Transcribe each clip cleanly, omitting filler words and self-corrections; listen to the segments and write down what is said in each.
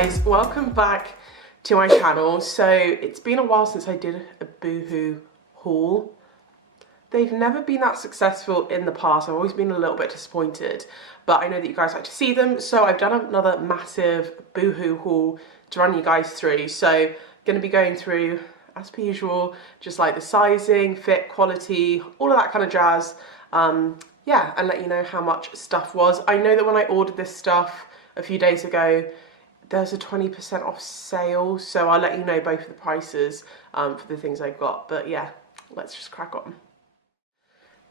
guys, welcome back to my channel. So it's been a while since I did a Boohoo haul. They've never been that successful in the past. I've always been a little bit disappointed, but I know that you guys like to see them, so I've done another massive Boohoo haul to run you guys through. So going to be going through, as per usual, just like the sizing, fit, quality, all of that kind of jazz. Yeah, and let you know how much stuff was. I know that when I ordered this stuff a few days ago, there's a 20% off sale, so I'll let you know both of the prices for the things I've got. But yeah, let's just crack on.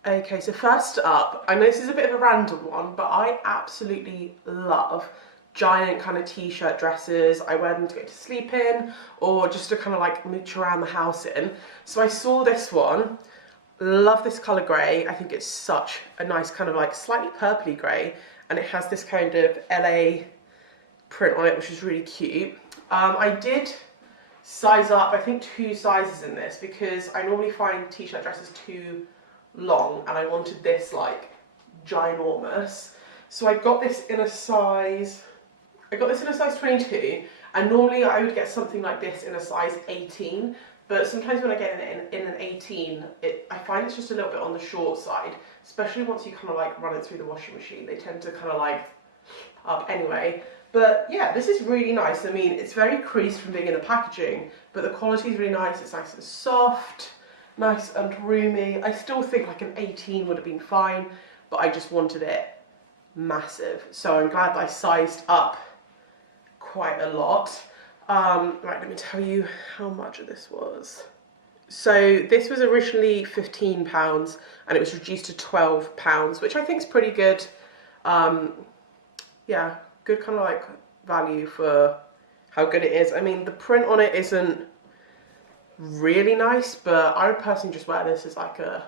Okay, so first up, I know this is a bit of a random one, but I absolutely love giant kind of t-shirt dresses. I wear them to go to sleep in, or just to kind of like mooch around the house in. So I saw this one. Love this colour grey. I think it's such a nice kind of like slightly purpley grey, and it has this kind of LA print on it, which is really cute. I did size up, I think 2 sizes in this, because I normally find t-shirt dresses too long, and I wanted this like ginormous. So I got this in a size, 22, and normally I would get something like this in a size 18. But sometimes when I get it in an 18, I find it's just a little bit on the short side, especially once you kind of like run it through the washing machine. They tend to kind of like up anyway. But yeah, this is really nice. I mean, it's very creased from being in the packaging, but the quality is really nice. It's nice and soft, nice and roomy. I still think like an 18 would have been fine, but I just wanted it massive. So I'm glad that I sized up quite a lot. Right, let me tell you how much this was. So this was originally £15 and it was reduced to £12, which I think is pretty good. Yeah, good kind of like value for how good it is. I mean, the print on it isn't really nice, but I would personally just wear this as like a,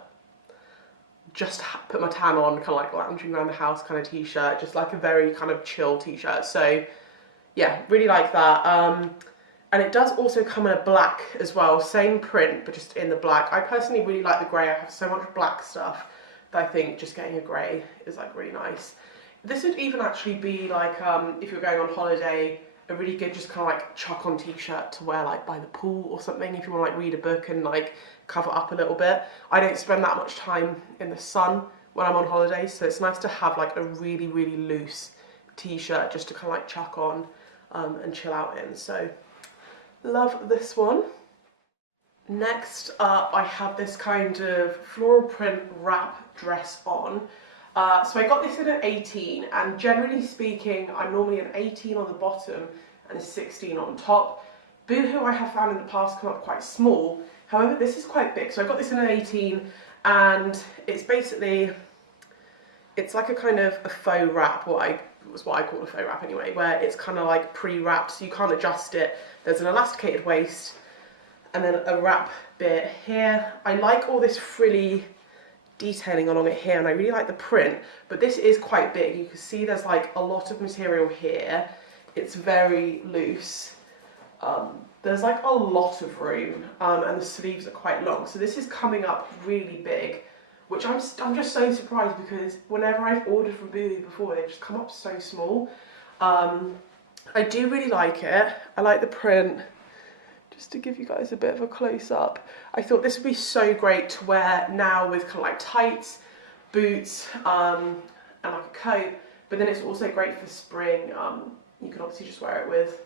just put my tan on, kind of like lounging around the house kind of t-shirt, just like a very kind of chill t-shirt. So yeah, really like that. And it does also come in a black as well, same print, but just in the black. I personally really like the grey. I have so much black stuff that I think just getting a grey is like really nice. This would even actually be like, if you're going on holiday, a really good just kind of like chuck on t-shirt to wear like by the pool or something, if you want to like read a book and like cover up a little bit. I don't spend that much time in the sun when I'm on holiday, so it's nice to have like a really, really loose t-shirt just to kind of like chuck on and chill out in. So love this one. Next up, I have this kind of floral print wrap dress on. So I got this in an 18, and generally speaking, I'm normally an 18 on the bottom and a 16 on top. Boohoo I have found in the past come up quite small. However, this is quite big. So I got this in an 18, and it's basically, it's like a kind of a faux wrap, what I call a faux wrap anyway, where it's kind of like pre-wrapped, so you can't adjust it. There's an elasticated waist and then a wrap bit here. I like all this frilly detailing along it here, and I really like the print, but this is quite big. You can see there's like a lot of material here. It's very loose. There's like a lot of room, and the sleeves are quite long, so this is coming up really big, which I'm just so surprised, because whenever I've ordered from Boohoo before, they've just come up so small. I do really like it. I like the print. Just to give you guys a bit of a close-up, I thought this would be so great to wear now with kind of like tights, boots, and like a coat, but then it's also great for spring. You can obviously just wear it with,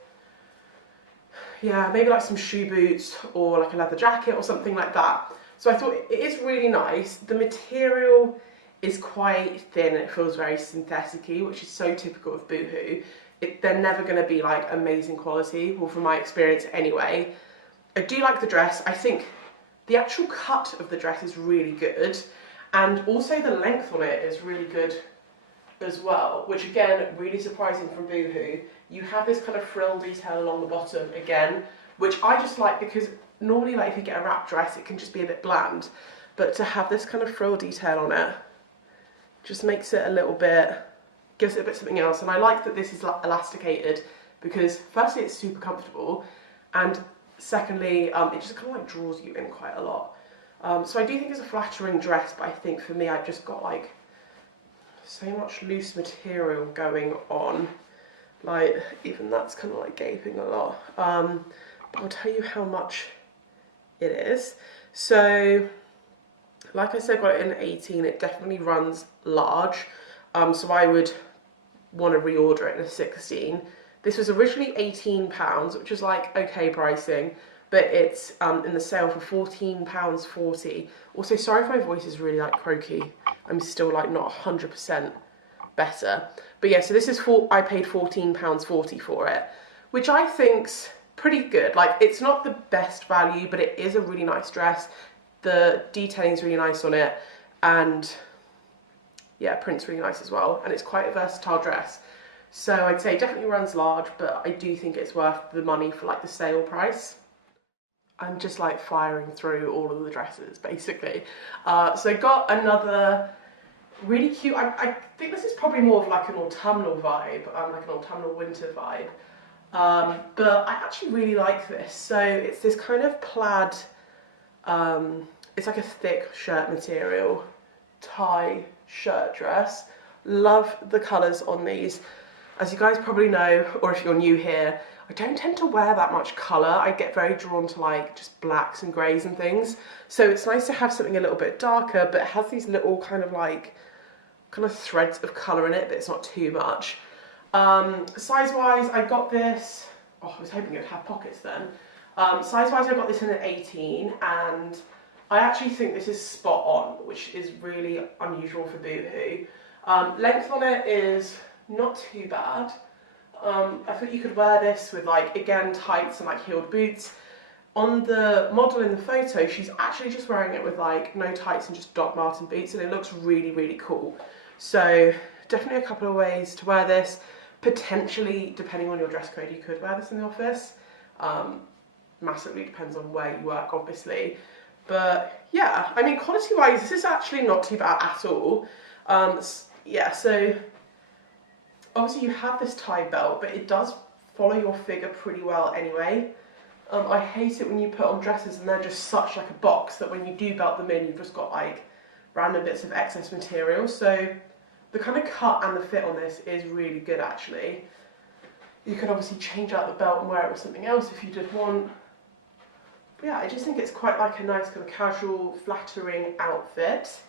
yeah, maybe like some shoe boots or like a leather jacket or something like that. So I thought it is really nice. The material is quite thin, and it feels very synthetic-y, which is so typical of Boohoo. They're never going to be like amazing quality, well, from my experience anyway. I do like the dress. I think the actual cut of the dress is really good, and also the length on it is really good as well, which again, really surprising from Boohoo. You have this kind of frill detail along the bottom again, which I just like, because normally like if you get a wrap dress, it can just be a bit bland, but to have this kind of frill detail on it just makes it a little bit, gives it a bit something else. And I like that this is elasticated, because firstly it's super comfortable, and secondly it just kind of like draws you in quite a lot. So I do think it's a flattering dress, but I think for me I've just got like so much loose material going on. Like, even that's kind of like gaping a lot. But I'll tell you how much it is. So, like I said, got it in 18. It definitely runs large. So I would want to reorder it in a 16. This was originally £18, which is like okay pricing, but it's in the sale for £14.40. Also, sorry if my voice is really like croaky. I'm still like not 100% better. But yeah, so this is I paid £14.40 for it, which I think's pretty good. Like, it's not the best value, but it is a really nice dress. The detailing's really nice on it, and yeah, print's really nice as well, and it's quite a versatile dress. So I'd say it definitely runs large, but I do think it's worth the money for like the sale price. I'm just like firing through all of the dresses basically. So I got another really cute, I think this is probably more of like an autumnal vibe, like an autumnal winter vibe. But I actually really like this. So it's this kind of plaid, it's like a thick shirt material, tie shirt dress. Love the colours on these. As you guys probably know, or if you're new here, I don't tend to wear that much colour. I get very drawn to like just blacks and greys and things. So it's nice to have something a little bit darker, but it has these little kind of threads of colour in it, but it's not too much. Size-wise, I got this, oh, I was hoping it would have pockets then. Size-wise, I got this in an 18, and I actually think this is spot on, which is really unusual for Boohoo. Length on it is not too bad. I thought you could wear this with like, again, tights and like heeled boots. On the model in the photo, she's actually just wearing it with like no tights and just Doc Marten boots, and it looks really, really cool. So definitely a couple of ways to wear this. Potentially, depending on your dress code, you could wear this in the office. Massively depends on where you work, obviously. But yeah, I mean, quality-wise, this is actually not too bad at all. Yeah, so obviously you have this tie belt, but it does follow your figure pretty well anyway. I hate it when you put on dresses and they're just such like a box that when you do belt them in, you've just got like random bits of excess material. So the kind of cut and the fit on this is really good actually. You could obviously change out the belt and wear it with something else if you did want. But yeah, I just think it's quite like a nice kind of casual, flattering outfit.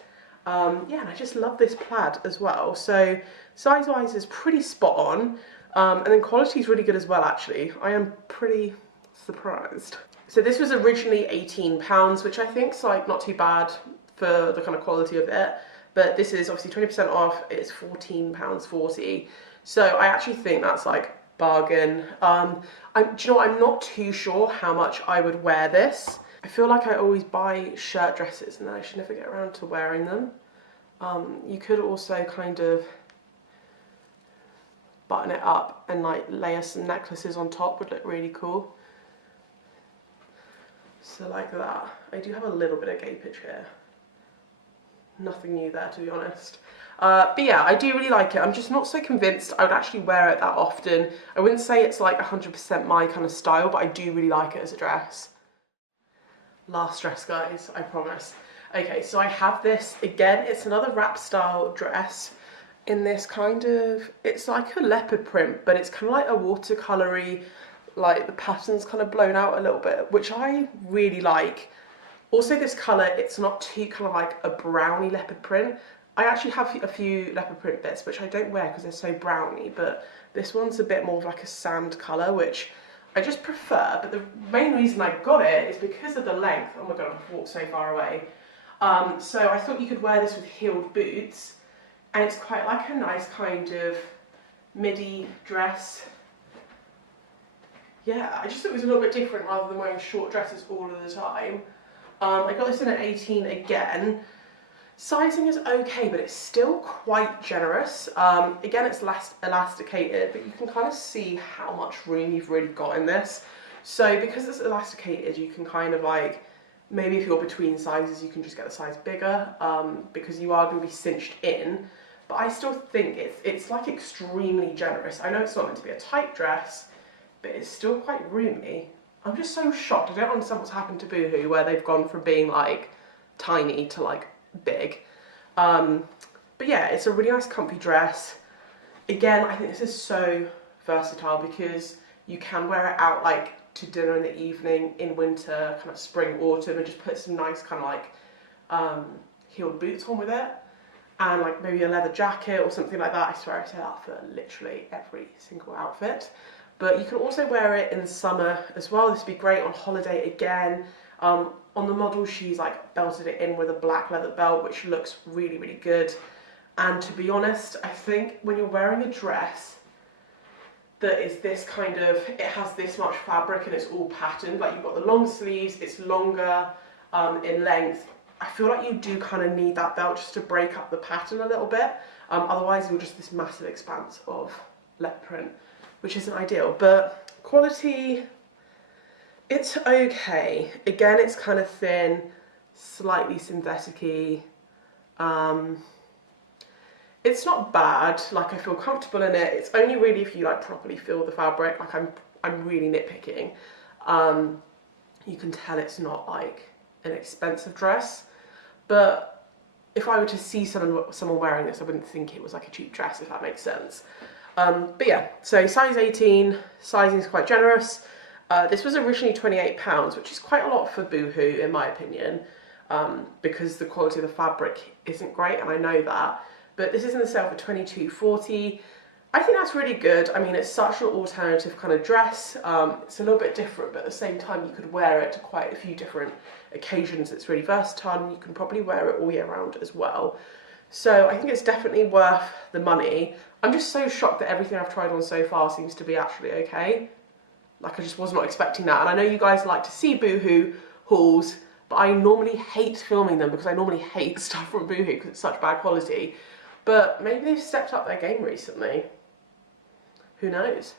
Yeah, and I just love this plaid as well. So size-wise is pretty spot on. And then quality is really good as well, actually. I am pretty surprised. So this was originally £18, which I think is like not too bad for the kind of quality of it. But this is obviously 20% off. It's £14.40. So I actually think that's like bargain. Do you know what? I'm not too sure how much I would wear this. I feel like I always buy shirt dresses and then I should never get around to wearing them. You could also kind of button it up and like layer some necklaces on top, would look really cool. So like that. I do have a little bit of gapage here. Nothing new there, to be honest. But yeah, I do really like it. I'm just not so convinced I would actually wear it that often. I wouldn't say it's like 100% my kind of style, but I do really like it as a dress. Last dress, guys, I promise. Okay, so I have this, again, it's another wrap style dress in this kind of, it's like a leopard print, but it's kind of like a watercolory, like the pattern's kind of blown out a little bit, which I really like. Also this colour, it's not too kind of like a browny leopard print. I actually have a few leopard print bits, which I don't wear because they're so browny, but this one's a bit more of like a sand colour, which I just prefer, but the main reason I got it is because of the length. Oh my god, I've walked so far away. So I thought you could wear this with heeled boots, and it's quite like a nice kind of midi dress. Yeah, I just thought it was a little bit different rather than wearing short dresses all of the time. I got this in at 18 again. Sizing is okay, but it's still quite generous. Again, it's less elasticated, but you can kind of see how much room you've really got in this. So because it's elasticated, you can kind of like, maybe if you're between sizes, you can just get the size bigger, because you are going to be cinched in. But I still think it's like extremely generous. I know it's not meant to be a tight dress, but it's still quite roomy. I'm just so shocked. I don't understand what's happened to Boohoo, where they've gone from being like tiny to like big. But yeah, it's a really nice comfy dress. Again, I think this is so versatile because you can wear it out like to dinner in the evening, in winter, kind of spring, autumn, and just put some nice kind of like heeled boots on with it, and like maybe a leather jacket or something like that. I swear I say that for literally every single outfit. But you can also wear it in the summer as well. This would be great on holiday again. On the model, she's like belted it in with a black leather belt, which looks really, really good. And to be honest, I think when you're wearing a dress that is this kind of, it has this much fabric and it's all patterned, like you've got the long sleeves, it's longer in length, I feel like you do kind of need that belt just to break up the pattern a little bit. Otherwise you're just this massive expanse of leopard print, which isn't ideal. But quality, it's okay. Again, it's kind of thin, slightly synthetic-y. It's not bad, like I feel comfortable in it. It's only really if you like properly feel the fabric, like I'm really nitpicking. You can tell it's not like an expensive dress, but if I were to see someone wearing this, I wouldn't think it was like a cheap dress, if that makes sense. But yeah, so size 18, sizing is quite generous. This was originally £28, which is quite a lot for Boohoo in my opinion, because the quality of the fabric isn't great, and I know that. But this is in the sale for £22.40. I think that's really good. I mean, it's such an alternative kind of dress. It's a little bit different, but at the same time you could wear it to quite a few different occasions. It's really versatile and you can probably wear it all year round as well. So I think it's definitely worth the money. I'm just so shocked that everything I've tried on so far seems to be actually okay. Like, I just was not expecting that. And I know you guys like to see Boohoo hauls, but I normally hate filming them because I normally hate stuff from Boohoo because it's such bad quality. But maybe they've stepped up their game recently. Who knows?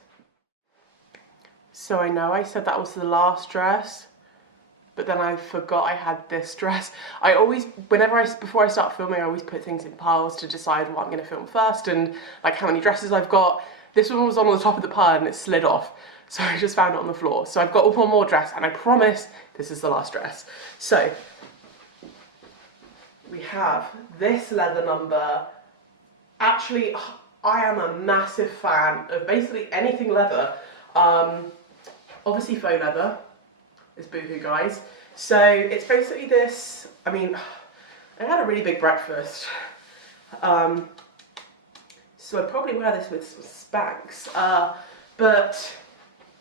So I know I said that was the last dress, but then I forgot I had this dress. I always, before I start filming, I always put things in piles to decide what I'm going to film first and like how many dresses I've got. This one was on the top of the pile and it slid off, so I just found it on the floor. So I've got one more dress and I promise this is the last dress. So we have this leather number. Actually, I am a massive fan of basically anything leather. Obviously faux leather is Boohoo, guys. So it's basically this, I mean, I had a really big breakfast. So I'd probably wear this with some Spanx. But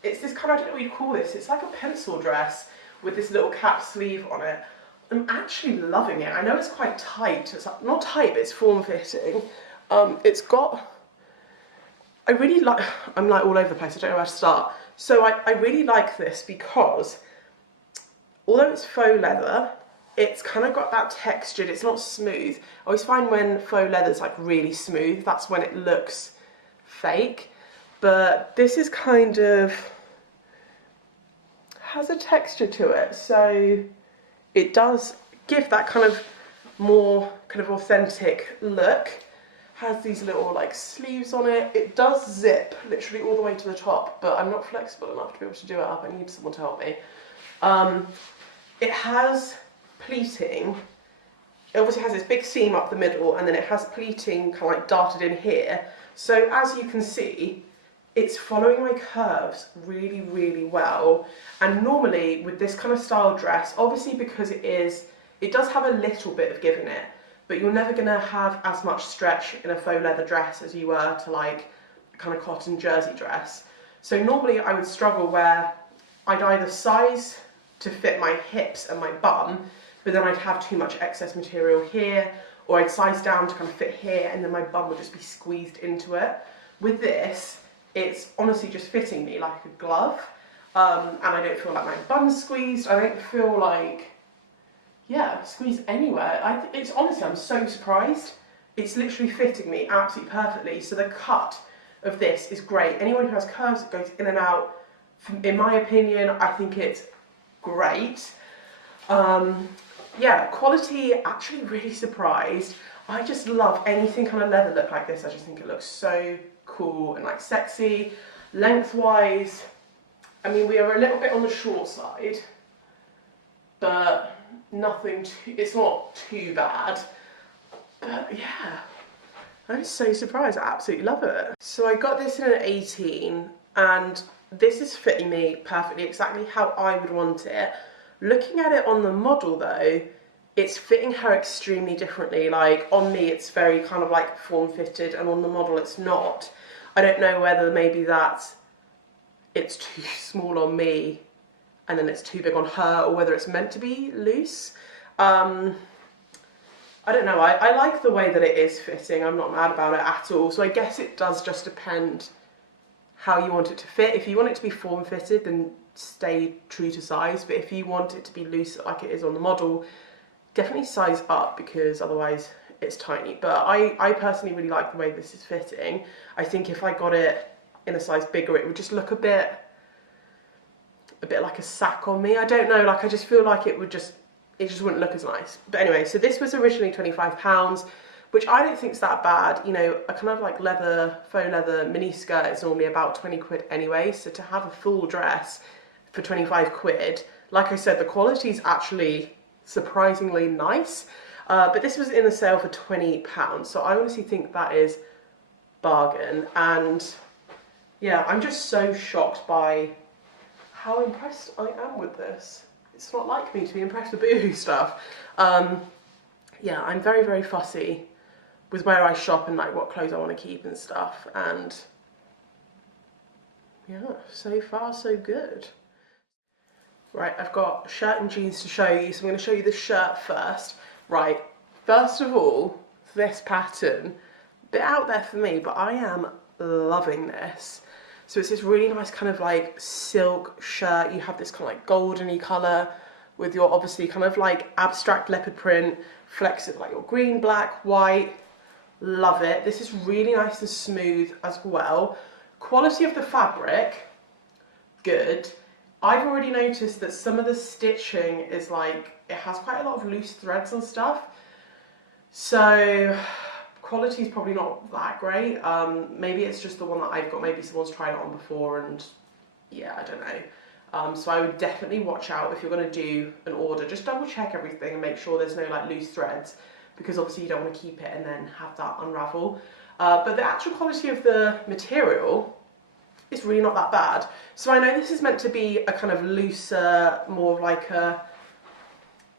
it's this kind of, I don't know what you'd call this. It's like a pencil dress with this little cap sleeve on it. I'm actually loving it. I know it's quite tight. It's not tight, but it's form-fitting. It's got, I really like, I'm like all over the place, I don't know where to start. So I really like this because although it's faux leather, it's kind of got that textured, it's not smooth. I always find when faux leather's like really smooth, that's when it looks fake. But this is kind of, has a texture to it, so it does give that kind of more kind of authentic look. Has these little like sleeves on it. It does zip literally all the way to the top, but I'm not flexible enough to be able to do it up. I need someone to help me. It has pleating. It obviously has this big seam up the middle, and then it has pleating kind of like darted in here. So as you can see, it's following my curves really, really well. And normally with this kind of style dress, obviously because it does have a little bit of give in it, but you're never gonna have as much stretch in a faux leather dress as you were to like a kind of cotton jersey dress. So normally I would struggle where I'd either size to fit my hips and my bum, but then I'd have too much excess material here, or I'd size down to kind of fit here and then my bum would just be squeezed into it. With this, it's honestly just fitting me like a glove, and I don't feel like my bum's squeezed. I don't feel like, yeah, squeeze anywhere. It's honestly, I'm so surprised. It's literally fitting me absolutely perfectly. So the cut of this is great. Anyone who has curves that goes in and out, in my opinion, I think it's great. Yeah, quality, actually really surprised. I just love anything kind of leather look like this. I just think it looks so cool and like sexy. Lengthwise, I mean, we are a little bit on the short side, but nothing too, it's not too bad. But yeah, I'm so surprised. I absolutely love it. So I got this in an 18 and this is fitting me perfectly, exactly how I would want it. Looking at it on the model though, it's fitting her extremely differently. Like on me it's very kind of like form-fitted and on the model it's not. I don't know whether maybe it's too small on me and then it's too big on her, or whether it's meant to be loose. I don't know, I like the way that it is fitting. I'm not mad about it at all. So I guess it does just depend how you want it to fit. If you want it to be form-fitted, then stay true to size. But if you want it to be loose like it is on the model, definitely size up, because otherwise it's tiny. But I personally really like the way this is fitting. I think if I got it in a size bigger, it would just look a bit like a sack on me. I don't know, like I just feel like it just wouldn't look as nice. But anyway, so this was originally £25, which I don't think is that bad. You know, a kind of like faux leather mini skirt is normally about 20 quid anyway. So to have a full dress for 25 quid, like I said, the quality is actually surprisingly nice. But this was in a sale for £20. So I honestly think that is bargain. And yeah, I'm just so shocked by how impressed I am with this. It's not like me to be impressed with Boohoo stuff. Yeah, I'm very, very fussy with where I shop and like what clothes I want to keep and stuff. And yeah, so far so good. Right, I've got shirt and jeans to show you. So I'm going to show you the shirt first. Right, first of all, this pattern, a bit out there for me, but I am loving this. So it's this really nice kind of like silk shirt. You have this kind of like goldeny colour with your obviously kind of like abstract leopard print, flecks it like your green, black, white. Love it. This is really nice and smooth as well. Quality of the fabric, good. I've already noticed that some of the stitching is like, it has quite a lot of loose threads and stuff. So quality is probably not that great. Maybe it's just the one that I've got. Maybe someone's tried it on before and yeah, I don't know. So I would definitely watch out if you're going to do an order. Just double check everything and make sure there's no like loose threads, because obviously you don't want to keep it and then have that unravel. But the actual quality of the material is really not that bad. So I know this is meant to be a kind of looser, more of like a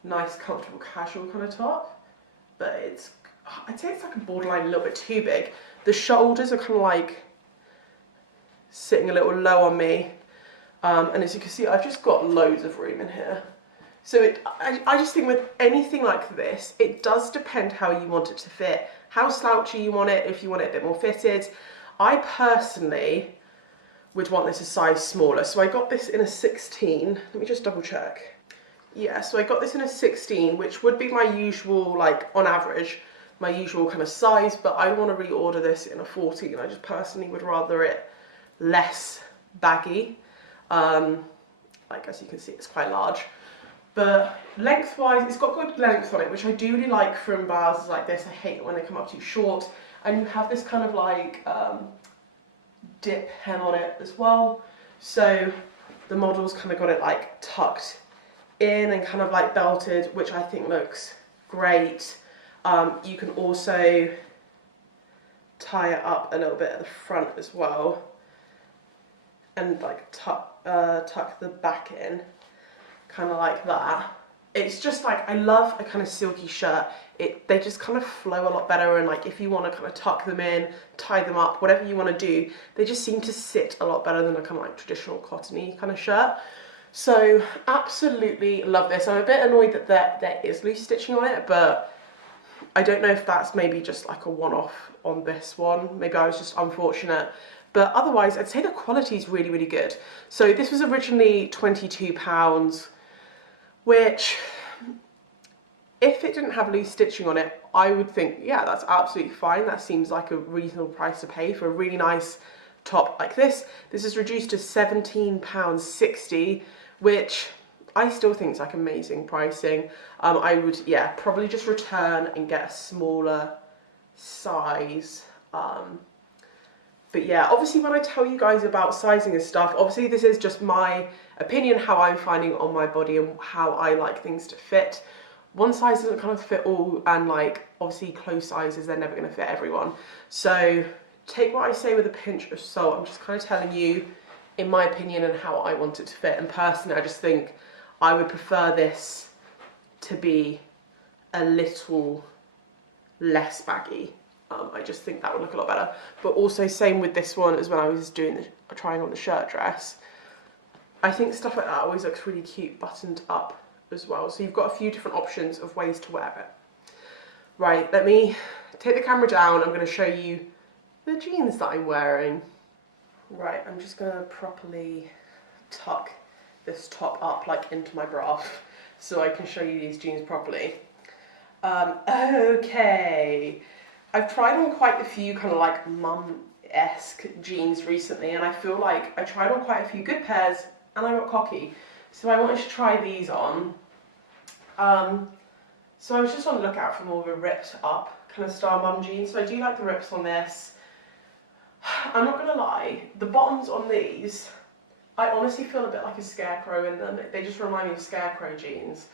nice, comfortable, casual kind of top, but I'd say it's like a borderline a little bit too big. The shoulders are kind of like sitting a little low on me. And as you can see, I've just got loads of room in here. So I just think with anything like this, it does depend how you want it to fit, how slouchy you want it, if you want it a bit more fitted. I personally would want this a size smaller. So I got this in a 16. Let me just double check. Yeah, so I got this in a 16, which would be my usual, like on average, my usual kind of size, but I want to reorder this in a 14. I just personally would rather it less baggy. Like as you can see, it's quite large. But lengthwise, it's got good length on it, which I do really like from blouses like this. I hate it when they come up too short. And you have this kind of like dip hem on it as well. So the model's kind of got it like tucked in and kind of like belted, which I think looks great. You can also tie it up a little bit at the front as well and like tuck the back in, kind of like that. It's just like, I love a kind of silky shirt. They just kind of flow a lot better, and like if you want to kind of tuck them in, tie them up, whatever you want to do, they just seem to sit a lot better than a kind of like traditional cottony kind of shirt. So absolutely love this. I'm a bit annoyed that there is loose stitching on it, but I don't know if that's maybe just like a one-off on this one. Maybe I was just unfortunate. But otherwise, I'd say the quality is really, really good. So this was originally £22, which, if it didn't have loose stitching on it, I would think, yeah, that's absolutely fine. That seems like a reasonable price to pay for a really nice top like this. This is reduced to £17.60, which I still think is like amazing pricing. I would, yeah, probably just return and get a smaller size. But yeah, obviously when I tell you guys about sizing and stuff, obviously this is just my opinion, how I'm finding it on my body and how I like things to fit. One size doesn't kind of fit all, and like obviously close sizes, they're never going to fit everyone. So take what I say with a pinch of salt. I'm just kind of telling you, in my opinion, and how I want it to fit. And personally, I just think I would prefer this to be a little less baggy. I just think that would look a lot better. But also same with this one as when I was doing trying on the shirt dress. I think stuff like that always looks really cute buttoned up as well. So you've got a few different options of ways to wear it. Right, let me take the camera down. I'm going to show you the jeans that I'm wearing. Right, I'm just going to properly tuck this top up like into my bra so I can show you these jeans properly. Okay, I've tried on quite a few kind of like mum-esque jeans recently, and I feel like I tried on quite a few good pairs and I got cocky. So I wanted to try these on. So I was just on the lookout for more of a ripped up kind of style mum jeans. So I do like the rips on this. I'm not gonna lie, the bottoms on these, I honestly feel a bit like a scarecrow in them. They just remind me of scarecrow jeans.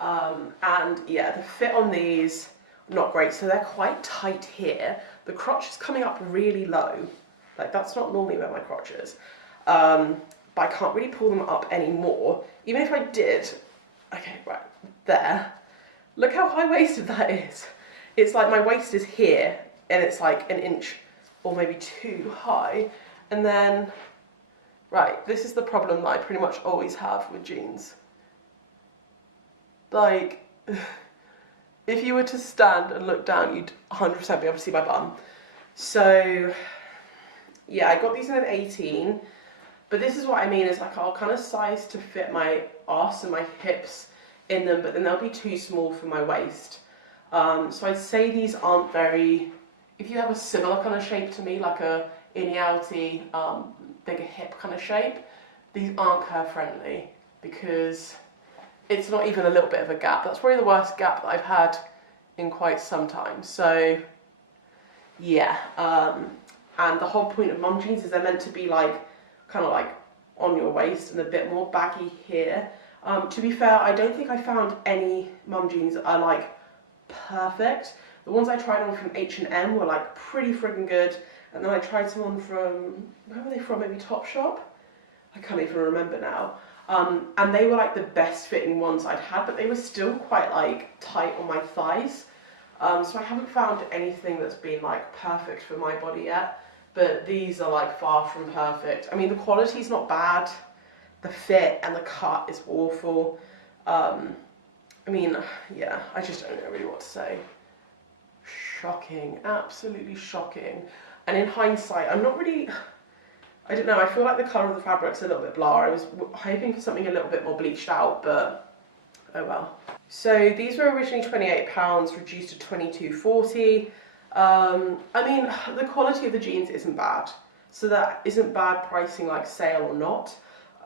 And yeah, the fit on these, not great. So they're quite tight here. The crotch is coming up really low. Like that's not normally where my crotch is. But I can't really pull them up anymore. Even if I did, okay, right, there. Look how high-waisted that is. It's like my waist is here, and it's like an inch or maybe 2 high. And then, right, this is the problem that I pretty much always have with jeans. Like, if you were to stand and look down, you'd 100% be able to see my bum. So, yeah, I got these in an 18. But this is what I mean, is like I'll kind of size to fit my arse and my hips in them, but then they'll be too small for my waist. So I'd say these aren't very, if you have a similar kind of shape to me, like a innie outie, bigger hip kind of shape, these aren't curve friendly because it's not even a little bit of a gap. That's probably the worst gap that I've had in quite some time. So yeah, and the whole point of mum jeans is they're meant to be like, kind of like on your waist and a bit more baggy here. To be fair, I don't think I found any mum jeans that are like perfect. The ones I tried on from H&M were like pretty friggin' good, and then I tried some on from, where were they from, maybe Topshop? I can't even remember now. And they were like the best fitting ones I'd had, but they were still quite like tight on my thighs. So I haven't found anything that's been like perfect for my body yet, but these are like far from perfect. I mean, the quality's not bad. The fit and the cut is awful. I mean, yeah, I just don't know really what to say. Shocking, absolutely shocking. And in hindsight, I'm not really, I don't know, I feel like the colour of the fabric's a little bit blah. I was hoping for something a little bit more bleached out, but oh well. So these were originally £28, reduced to £22.40. I mean, the quality of the jeans isn't bad. So that isn't bad pricing like sale or not.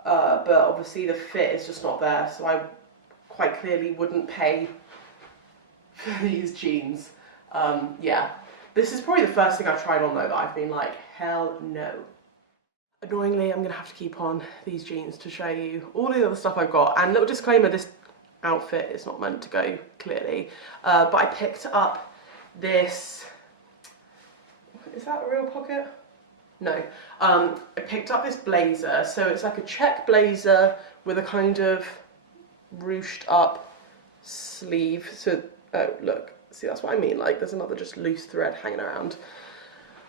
But obviously the fit is just not there, so I quite clearly wouldn't pay for these jeans. Yeah, this is probably the first thing I've tried on though that I've been like, hell no. Annoyingly, I'm going to have to keep on these jeans to show you all the other stuff I've got. And little disclaimer, this outfit is not meant to go clearly. But I picked up this, is that a real pocket? No, I picked up this blazer, so it's like a check blazer with a kind of ruched up sleeve. So, oh look, see that's what I mean, like there's another just loose thread hanging around.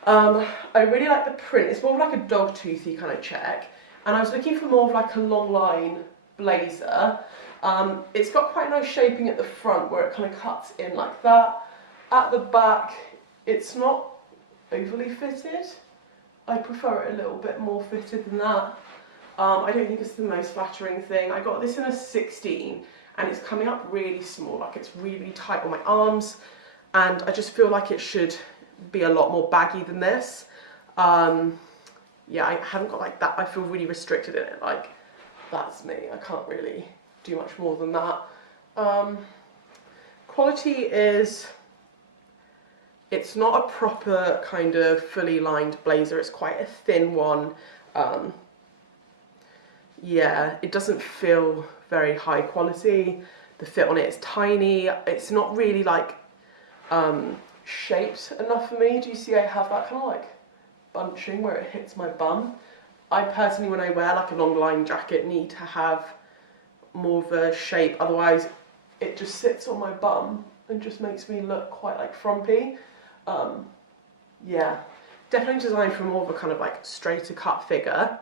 I really like the print. It's more of like a dog toothy kind of check, and I was looking for more of like a long line blazer. It's got quite nice shaping at the front where it kind of cuts in like that. At the back, it's not overly fitted. I prefer it a little bit more fitted than that. I don't think it's the most flattering thing. I got this in a 16 and it's coming up really small, like it's really tight on my arms, and I just feel like it should be a lot more baggy than this. Yeah, I haven't got like that. I feel really restricted in it, like that's me. I can't really do much more than that. Quality is, it's not a proper kind of fully lined blazer, it's quite a thin one. Yeah, it doesn't feel very high quality. The fit on it is tiny. It's not really like shaped enough for me. Do you see I have that kind of like bunching where it hits my bum. I personally, when I wear like a long line jacket, need to have more of a shape, otherwise it just sits on my bum and just makes me look quite like frumpy. Yeah, definitely designed for more of a kind of like straighter cut figure.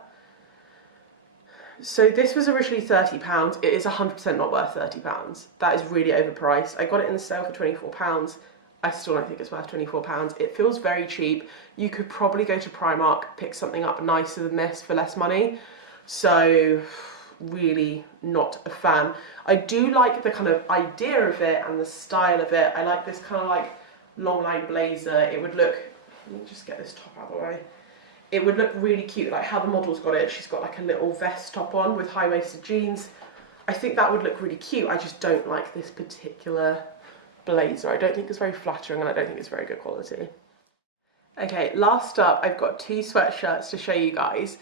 So this was originally £30. It is 100% not worth £30. That is really overpriced. I got it in the sale for £24. I still don't think it's worth £24. It feels very cheap. You could probably go to Primark, pick something up nicer than this for less money. So really not a fan. I do like the kind of idea of it and the style of it. I like this kind of like long line blazer. It would look, let me just get this top out of the way. It would look really cute, like how the model's got it. She's got like a little vest top on with high-waisted jeans. I think that would look really cute. I just don't like this particular blazer. I don't think it's very flattering and I don't think it's very good quality. Okay, last up, I've got two sweatshirts to show you guys.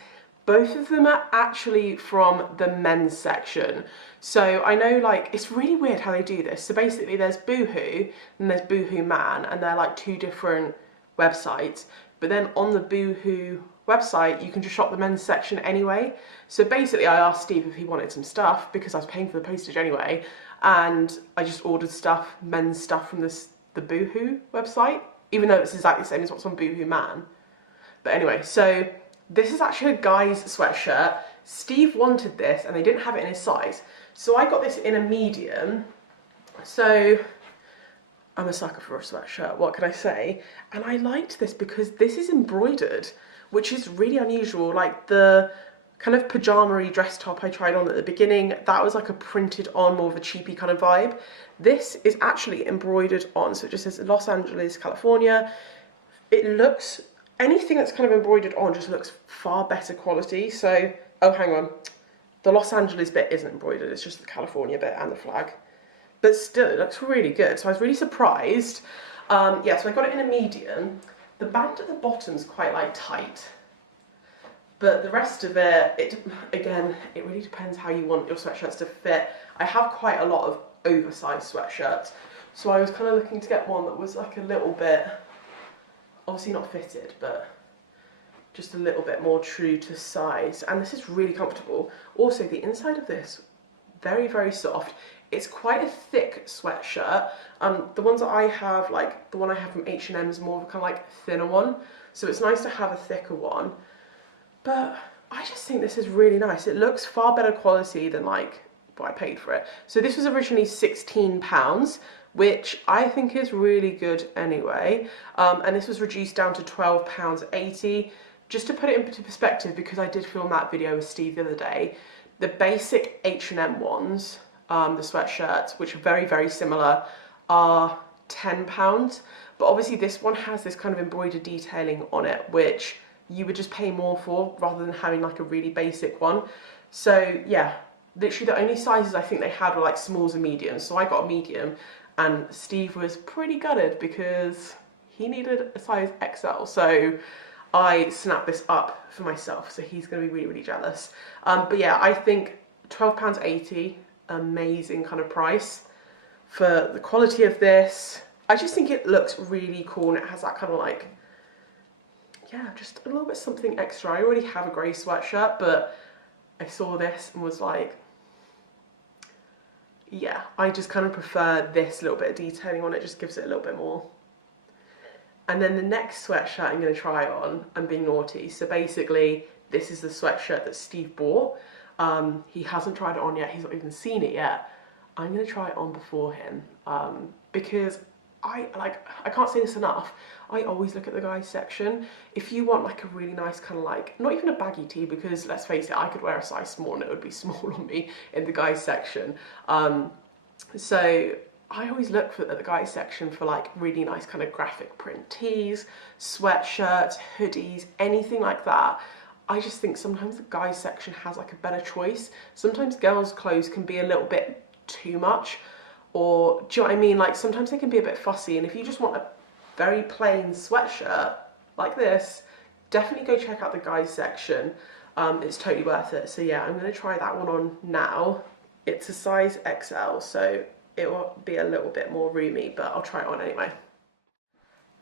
Both of them are actually from the men's section. So I know, like, it's really weird how they do this. So basically there's Boohoo and there's Boohoo Man, and they're like two different websites. But then on the Boohoo website, you can just shop the men's section anyway. So basically I asked Steve if he wanted some stuff because I was paying for the postage anyway. And I just ordered stuff, men's stuff from the Boohoo website, even though it's exactly the same as what's on Boohoo Man. But anyway, so this is actually a guy's sweatshirt. Steve wanted this and they didn't have it in his size. So I got this in a medium. So I'm a sucker for a sweatshirt, what can I say? And I liked this because this is embroidered, which is really unusual. Like the kind of pajama-y dress top I tried on at the beginning, that was like a printed on, more of a cheapy kind of vibe. This is actually embroidered on, so it just says Los Angeles, California. It looks, anything that's kind of embroidered on just looks far better quality. So, oh hang on, the Los Angeles bit isn't embroidered, it's just the California bit and the flag. But still, it looks really good, so I was really surprised. Yeah, so I got it in a medium. The band at the bottom's quite like tight, but the rest of it, again, it really depends how you want your sweatshirts to fit. I have quite a lot of oversized sweatshirts, so I was kind of looking to get one that was like a little bit, obviously not fitted, but just a little bit more true to size. And this is really comfortable. Also, the inside of this, very, very soft. It's quite a thick sweatshirt. The ones that I have, like the one I have from H&M is more of a kind of like thinner one. So it's nice to have a thicker one. But I just think this is really nice. It looks far better quality than like what I paid for it. So this was originally £16, which I think is really good anyway. And this was reduced down to £12.80. Just to put it into perspective, because I did film that video with Steve the other day, the basic H&M ones, the sweatshirts, which are very, very similar, are £10. But obviously this one has this kind of embroidered detailing on it, which you would just pay more for rather than having like a really basic one. So yeah, literally the only sizes I think they had were like smalls and mediums. So I got a medium and Steve was pretty gutted because he needed a size XL. So I snapped this up for myself. So he's going to be really, really jealous. But yeah, I think £12.80, amazing kind of price for the quality of this. I just think it looks really cool and it has that kind of like, yeah, just a little bit something extra. I already have a grey sweatshirt, but I saw this and was like, yeah, I just kind of prefer this little bit of detailing on it, just gives it a little bit more. And then the next sweatshirt I'm going to try on, I'm being naughty. So basically, this is the sweatshirt that Steve bought. He hasn't tried it on yet, he's not even seen it yet. I'm going to try it on before him because I can't say this enough, I always look at the guys section. If you want like a really nice kind of like, not even a baggy tee, because let's face it, I could wear a size small and it would be small on me in the guys section. So I always look at the guys section for like really nice kind of graphic print tees, sweatshirts, hoodies, anything like that. I just think sometimes the guys section has like a better choice. Sometimes girls' clothes can be a little bit too much, or do you know what I mean? Like sometimes they can be a bit fussy, and if you just want a very plain sweatshirt like this, definitely go check out the guys section. It's totally worth it. So yeah, I'm going to try that one on now. It's a size XL, so it will be a little bit more roomy, but I'll try it on anyway.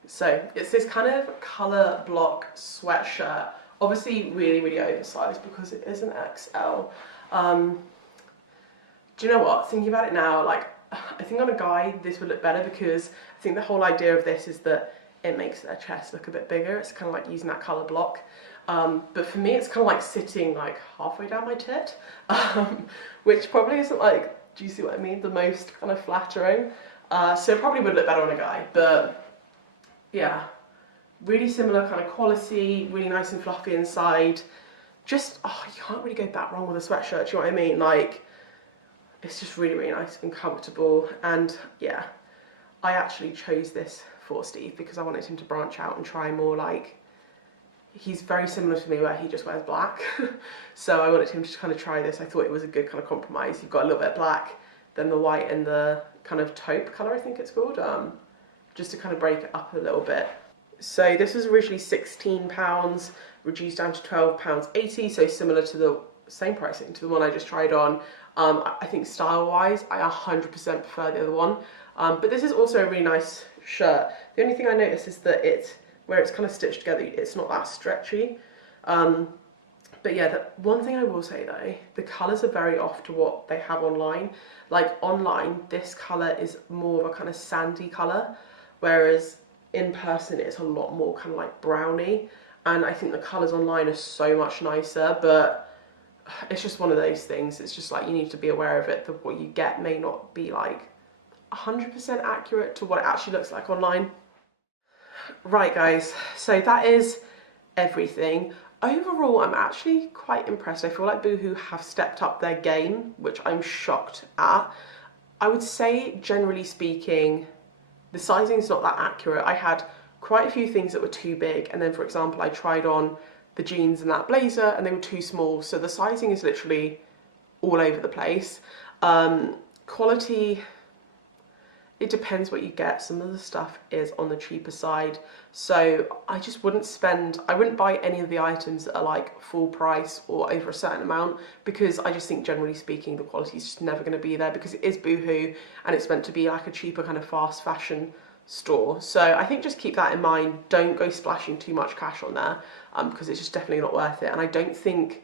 So it's this kind of colour block sweatshirt, obviously really, really oversized because it is an XL. Do you know what, thinking about it now, like, I think on a guy this would look better because I think the whole idea of this is that it makes their chest look a bit bigger. It's kind of like using that colour block. But for me, it's kind of like sitting like halfway down my tit, which probably isn't like, do you see what I mean? The most kind of flattering. So it probably would look better on a guy, but yeah, really similar kind of quality, really nice and fluffy inside. Just, oh, you can't really go that wrong with a sweatshirt, do you know what I mean? Like, it's just really, really nice and comfortable. And yeah, I actually chose this for Steve because I wanted him to branch out and try more like, he's very similar to me where he just wears black. So I wanted him to kind of try this. I thought it was a good kind of compromise. You've got a little bit of black, then the white and the kind of taupe colour, I think it's called, just to kind of break it up a little bit. So this was originally £16, reduced down to £12.80, so similar to the same pricing to the one I just tried on. I think style-wise, I 100% prefer the other one. But this is also a really nice shirt. The only thing I noticed is that where it's kind of stitched together, it's not that stretchy. But yeah, the one thing I will say though, the colours are very off to what they have online. Like online, this colour is more of a kind of sandy colour, whereas in person it's a lot more kind of like browny. And I think the colours online are so much nicer, but it's just one of those things. It's just like you need to be aware of it, that what you get may not be like 100% accurate to what it actually looks like online. Right guys, so that is everything. Overall, I'm actually quite impressed. I feel like Boohoo have stepped up their game, which I'm shocked at. I would say, generally speaking, the sizing is not that accurate. I had quite a few things that were too big, and then for example, I tried on the jeans and that blazer and they were too small. So the sizing is literally all over the place. Quality, it depends what you get. Some of the stuff is on the cheaper side. So I just I wouldn't buy any of the items that are like full price or over a certain amount, because I just think generally speaking, the quality is just never going to be there, because it is Boohoo and it's meant to be like a cheaper kind of fast fashion store. So I think just keep that in mind. Don't go splashing too much cash on there, because it's just definitely not worth it. And I don't think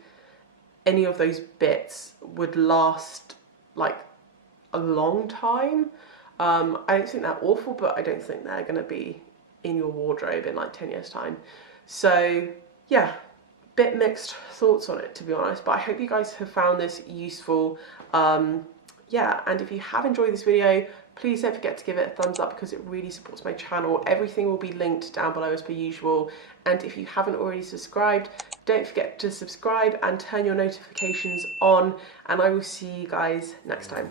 any of those bits would last like a long time. I don't think they're awful, but I don't think they're going to be in your wardrobe in like 10 years time. So yeah, bit mixed thoughts on it, to be honest, but I hope you guys have found this useful. Yeah, and if you have enjoyed this video, please don't forget to give it a thumbs up, because it really supports my channel. Everything will be linked down below as per usual. And if you haven't already subscribed, don't forget to subscribe and turn your notifications on, and I will see you guys next time.